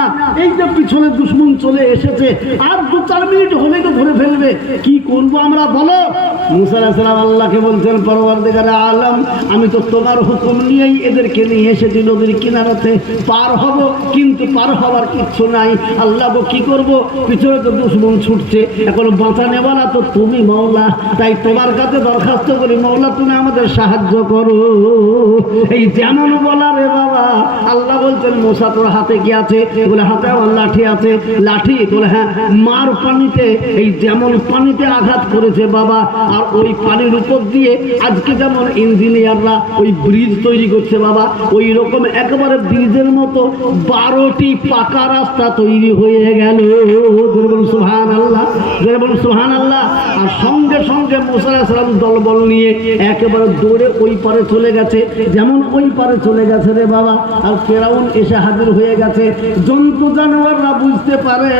না, এই যে পিছনে দুশ্মন চলে এসেছে, আর দু চার মিনিট হলে তো ভরে ফেলবে। কি করব আমরা, বলো? মুসা আলাইসালাম আল্লাহকে বলছেন পরবর্তীকারে আলম, আমি তো তোমার হুকুম নিয়েই এদেরকে নিয়ে এসেছি, নদীর কিনারাতে পার হব, কিন্তু পার হওয়ার কিচ্ছু নাই। আল্লাহ কি করব? পিছনে তো দুশ্মন ছুটছে, এখন বাঁচা নেওয়ালা তো তুমি মৌলা তাই তোমার কাছে দরখাস্ত করি মৌলা তুমি আমাদের সাহায্য করো। এই যেমন বলা রে বাবা, আল্লাহ বলছেন, মোসা, তোর হাতে কি আছে? বলে, হাতে আমার লাঠি আছে। লাঠি, বলে হ্যাঁ মার পানিতে, এই যেমন পানিতে আঘাত করেছে বাবা আর ওই পানির উপর দিয়ে আজকে যেমন ইঞ্জিনিয়াররা ওই ব্রিজ তৈরি করছে বাবা ওই রকম একেবারে ব্রিজের মতো বারোটি পাকা রাস্তা তৈরি হয়ে গেল। সুহান আল্লাহ সুহান আল্লাহ আর সঙ্গে সঙ্গে দলবল নিয়ে একেবারে দৌড়ে ওই পারে চলে গেছে। যেমন ওই পারে চলে গেছে রে বাবা, আর ফেরাউন এসে হাজির হয়ে গেছে। জন্তু জানোয়াররা বুঝতে পারে,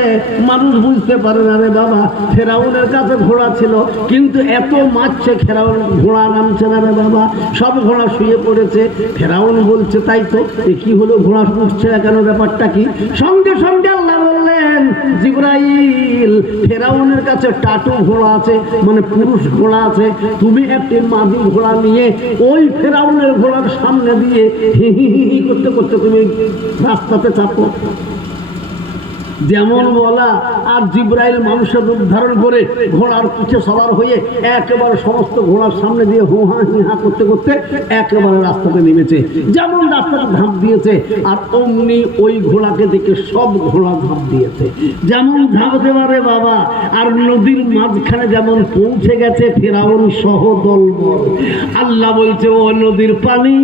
মানুষ বুঝতে পারে না রে বাবা, ফেরাউনের কাছে ঘোড়া ছিল, কিন্তু এত মারছে, ফেরাউন ঘোড়া নামছে না রে বাবা। সব ঘোড়া শুয়ে পড়েছে। ফেরাউন বলছে, তাই তো, এ কি হলো, ঘোড়া উঠছে না কেন, ব্যাপারটা কি? সঙ্গে সঙ্গে আল্লাহ বললেন, জিব্রাইল, ফেরাউনের কাছে টাটু ঘোড়া আছে মানে পুরুষ ঘোড়া আছে। তুমি একটি মাদি ঘোড়া নিয়ে ওই ফেরাউনের ঘোড়ার সামনে দিয়ে হি হি হি, করতে করতে তুমি রাস্তাতে চাপো। যেমন বলা আর জিব্রাইল মানুষের রূপ ধারণ করে ঘোড়ার পিছে সবার হয়ে একেবারে সমস্ত ঘোড়ার সামনে দিয়ে হু হা হি হা করতে করতে একেবারে রাস্তাতে নেমেছে। যেমন রাস্তাটা ধাপ দিয়েছে, আর অমনি ওই ঘোড়াকে দেখে সব ঘোড়া ধাপ দিয়েছে। যেমন ধাপ দেওয়ারে বাবা, আর নদীর মাঝখানে যেমন পৌঁছে গেছে ফেরাউন সহ দলবল। আল্লাহ বলছে, ও নদীর পানি,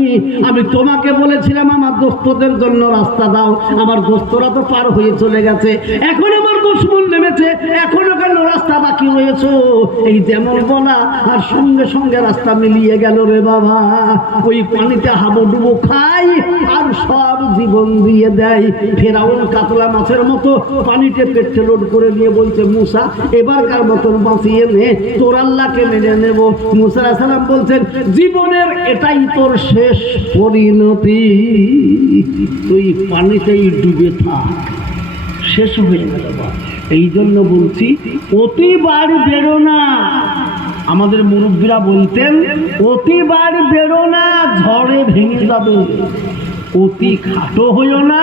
আমি তোমাকে বলেছিলাম আমার দোস্তদের জন্য রাস্তা দাও। আমার দোস্তরা তো পার হয়ে চলে গেছে। এখন আমার দুশ্মন নেমেছে, এখনও কেন রাস্তা বাকি রয়েছে? এই যেমন বলা আর সঙ্গে সঙ্গে রাস্তা মিলিয়ে গেল রে বাবা। ওই পানিতে হাবুডুবু খাই, আর সব জীবন দিয়ে দেয়। ফেরাউন কাতলা মাছের মতো পানিতে পেটে লোড করে নিয়ে বলছে, মুসা এবারকার মতন বাঁচিয়ে নে? তোর আল্লাহকে মেনে নেব। মুসা সালাম বলছেন, জীবনের এটাই তোর শেষ পরিণতি। তুই পানিতেই ডুবে থাক। শেষ হয়ে গেল। এই জন্য বলছি, অতিবার বেরো না। আমাদের মুরব্বীরা বলতেন, অতিবার বেরো না, ঝড়ে ভেঙে যাবে। অতি খাটো হইও না,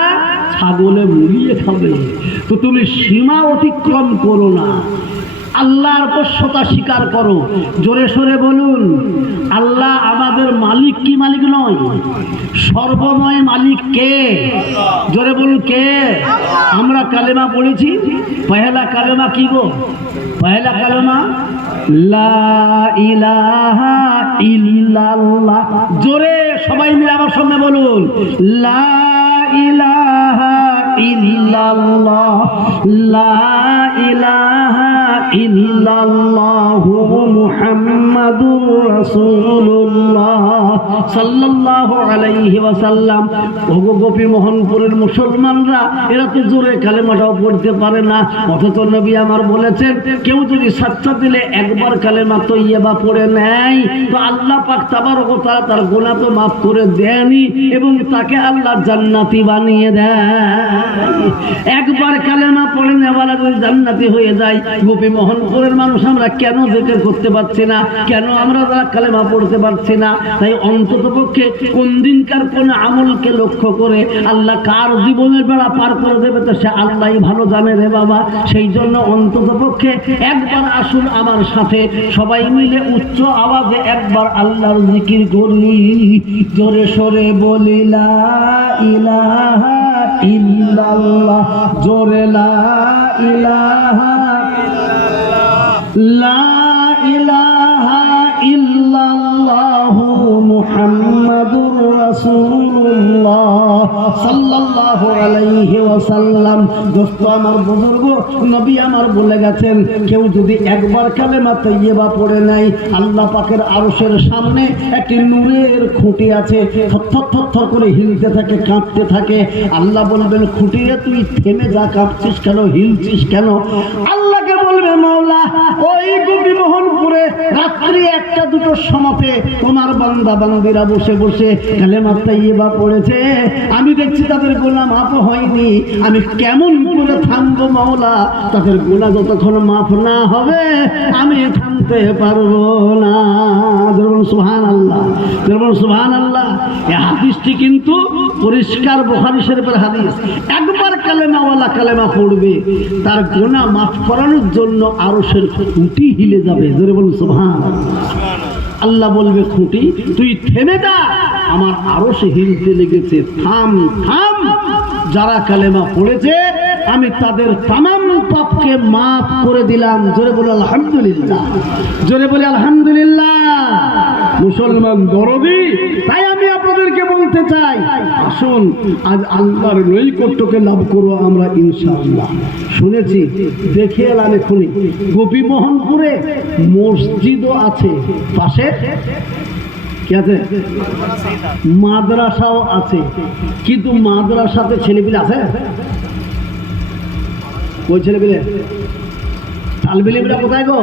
ছাগলে মুড়িয়ে খাবে। তো তুমি সীমা অতিক্রম করো না। আল্লাহর বশ্যতা স্বীকার করো। জোরে সোরে বলুন, আল্লাহ আমাদের মালিক কি মালিক নয়? সর্বময় মালিক কে? জোরে বলুন, কে? আমরা কালেমা পড়েছি, পহেলা কালেমা কি গো? পহেলা কালেমা জোরে সবাই মিলে আমার সঙ্গে বলুন, লা ইলাহা ইল্লাল্লাহ, লা ইলাহা ইল্লাল্লাহু মুহাম্মাদুর রাসূলুল্লাহ সাল্লাল্লাহু আলাইহি ওয়াসাল্লাম। ওগো গোপী মোহনপুরের মুসলমানরা, এরা তো জোরে কালেমাটাও পড়তে পারে না। অথচ নবী আমার বলেছেন, কেউ যদি সাচ্চা দিলে একবার কালেমা তো ইয়েবা পড়ে নেয়, তো আল্লাহ পাক ওয়া তাআলা তার গুনাহ তো মাফ করে দেয়নি এবং তাকে আল্লাহ জান্নাতি বানিয়ে দেয়। একবার কালেমা পড়ে নেওয়ালা যদি জান্নাতি হয়ে যায়। গোপী মোহনপুরের মানুষ আমরা কেন জিকির করতে পারছি না? কেন আমরা তারা কালেমা পড়তে পারছি না? তাই অন্তত পক্ষে কোন দিনকার কোন আমলকে লক্ষ্য করে আল্লাহ কার জীবনের বেড়া পার করে দেবে তো সে আল্লাহই ভালো জানে রে বাবা। সেই জন্য অন্তত পক্ষে একবার আসুন আমার সাথে। সবাই মিলে উচ্চ আওয়াজে একবার আল্লাহর জিকির করি জোরে সরে বলি, লা ইলাহা ইল্লাল্লাহ। জোরে, লা ইলাহা আমার বলে কেউ যদি একবার পড়ে আল্লাহ সামনে একটি খুঁটি আছে করে হিলতে থাকে, কাঁপতে থাকে। আল্লাহ বলবেন, খুঁটিয়ে তুই থেমে যা, কাঁপছিস কেন, হিলছিস কেন? মাওলা ওই গোপীমোহনপুরে রাত্রি একটা দুটো সমাপে তোমার বান্দা বান্দিরা বসে বসে কালেমা তাইয়েবা পড়েছে। আমি দেখছি তাদের গোনা মাফ হয়নি। আমি কেমন করে থামবো মাওলা? তাদের গোনা যতক্ষণ মাফ না হবে, আমি থামতে পারব না। ধরুন সুহান আল্লাহ সুহান আল্লাহ এই হাদিসটি কিন্তু পরিষ্কার বোখারি শরীফের হাদিস। একবার কালেমাওয়ালা কালেমা পড়বে, তার গোনা মাফ করানোর জন্য আরও সে খুঁটি হিলে যাবে। ধরে বলুন আল্লাহ বলবে, খুঁটি, তুই থেমে যা। আমার আরও সে হিলতে লেগেছে। থাম থাম। যারা কালেমা পড়েছে, আমি তাদের তামাম পাপকে মাফ করে দিলাম। জোরে বলে আলহামদুলিল্লাহ। জোরে বলে, আলহামদুলিল্লাহ। মুসলমান দরদি, তাই আমি আপনাদেরকে বলতে চাই, আসুন, আজ আল্লাহর নৈকট্যকে লাভ করব আমরা ইনশাআল্লাহ। শুনেছি, দেখে এলাম এখনই, গোপীমোহনপুরে মসজিদও আছে। পাশে? কি আছে? মাদ্রাসাও আছে। কিন্তু মাদ্রাসাতে ছেলেপিলে আছে? ওই ছেলেপিলে? তালবেলিরা কোথায় গো?